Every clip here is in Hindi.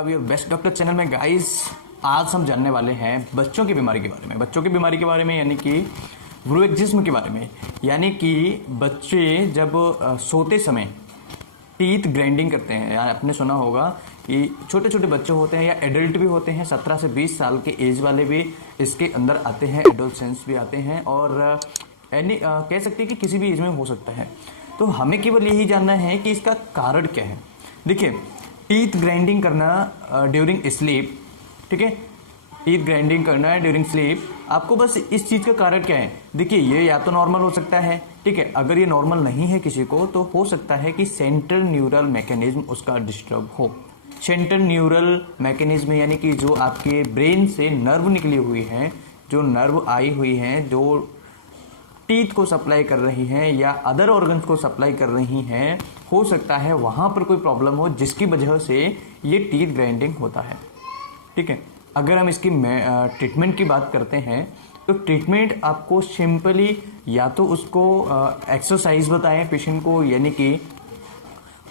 आपका भी बेस्ट डॉक्टर चैनल में। गाइस आज हम जानने वाले हैं बच्चों की बीमारी के बारे में। बच्चों की बीमारी के बारे में यानी कि ब्रूएक्जिज्म के बारे में, यानी कि बच्चे जब सोते समय टीथ ग्राइंडिंग करते हैं। यार आपने सुना होगा कि छोटे छोटे बच्चे होते हैं या एडल्ट भी होते हैं, 17 से 20 साल के एज वाले भी इसके अंदर आते हैं, एडोलसेंस भी आते हैं और कह सकते हैं कि किसी भी एज में हो सकता है। तो हमें केवल यही जानना है कि इसका कारण क्या है। देखिए, टीथ ग्राइंडिंग करना ड्यूरिंग स्लीप, ठीक है, टीथ ग्राइंडिंग करना है ड्यूरिंग स्लीप, आपको बस इस चीज का कारण क्या है। देखिए, ये या तो नॉर्मल हो सकता है, ठीक है, अगर ये नॉर्मल नहीं है किसी को तो हो सकता है कि सेंट्रल न्यूरल मैकेनिज्म उसका डिस्टर्ब हो। सेंट्रल न्यूरल मैकेनिज्म यानी कि जो आपके ब्रेन से नर्व निकली हुई हैं, जो नर्व आई हुई हैं, जो टीथ को सप्लाई कर रही हैं या अदर ऑर्गन्स को सप्लाई कर रही हैं, हो सकता है वहां पर कोई प्रॉब्लम हो जिसकी वजह से ये टीथ ग्राइंडिंग होता है। ठीक है, अगर हम इसकी ट्रीटमेंट की बात करते हैं तो ट्रीटमेंट आपको सिंपली या तो उसको एक्सरसाइज बताएं पेशेंट को, यानी कि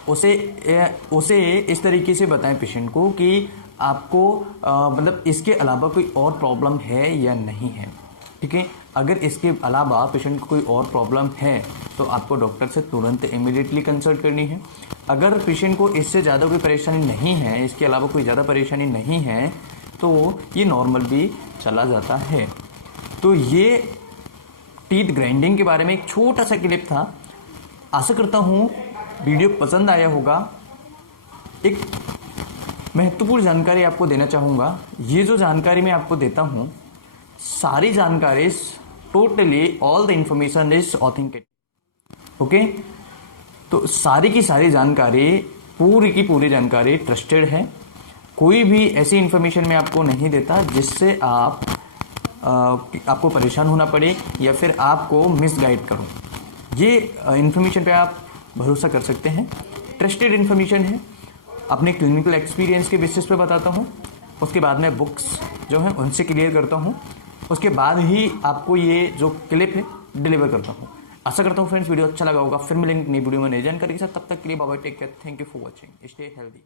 उसे इस तरीके से बताएं पेशेंट को कि आपको मतलब इसके अलावा कोई और प्रॉब्लम है या नहीं है। ठीक है, अगर इसके अलावा पेशेंट को कोई और प्रॉब्लम है तो आपको डॉक्टर से तुरंत इमीडिएटली कंसल्ट करनी है। अगर पेशेंट को इससे ज़्यादा कोई परेशानी नहीं है, इसके अलावा कोई ज़्यादा परेशानी नहीं है, तो ये नॉर्मल भी चला जाता है। तो ये टीथ ग्राइंडिंग के बारे में एक छोटा सा क्लिप था। आशा करता हूँ वीडियो पसंद आया होगा। एक महत्वपूर्ण जानकारी आपको देना चाहूँगा। ये जो जानकारी मैं आपको देता हूँ, सारी जानकारी totally all the information is authentic. Okay, तो सारी की सारी जानकारी, पूरी की पूरी जानकारी ट्रस्टेड है। कोई भी ऐसी इंफॉर्मेशन मैं आपको नहीं देता जिससे आपको परेशान होना पड़े या फिर आपको मिसगाइड करूं। ये इंफॉर्मेशन पे आप भरोसा कर सकते हैं, ट्रस्टेड इंफॉर्मेशन है। अपने क्लिनिकल एक्सपीरियंस के बेसिस पे बताता हूं, उसके बाद में बुक्स जो हैं उनसे क्लियर करता हूं, उसके बाद ही आपको ये जो क्लिप है डिलीवर करता हूँ। आशा करता हूँ फ्रेंड्स वीडियो अच्छा लगा होगा। फिर मिलेंगे नई वीडियो में नई जानकारी के साथ। तब तक के लिए bye bye, take care, thank you for watching, stay healthy.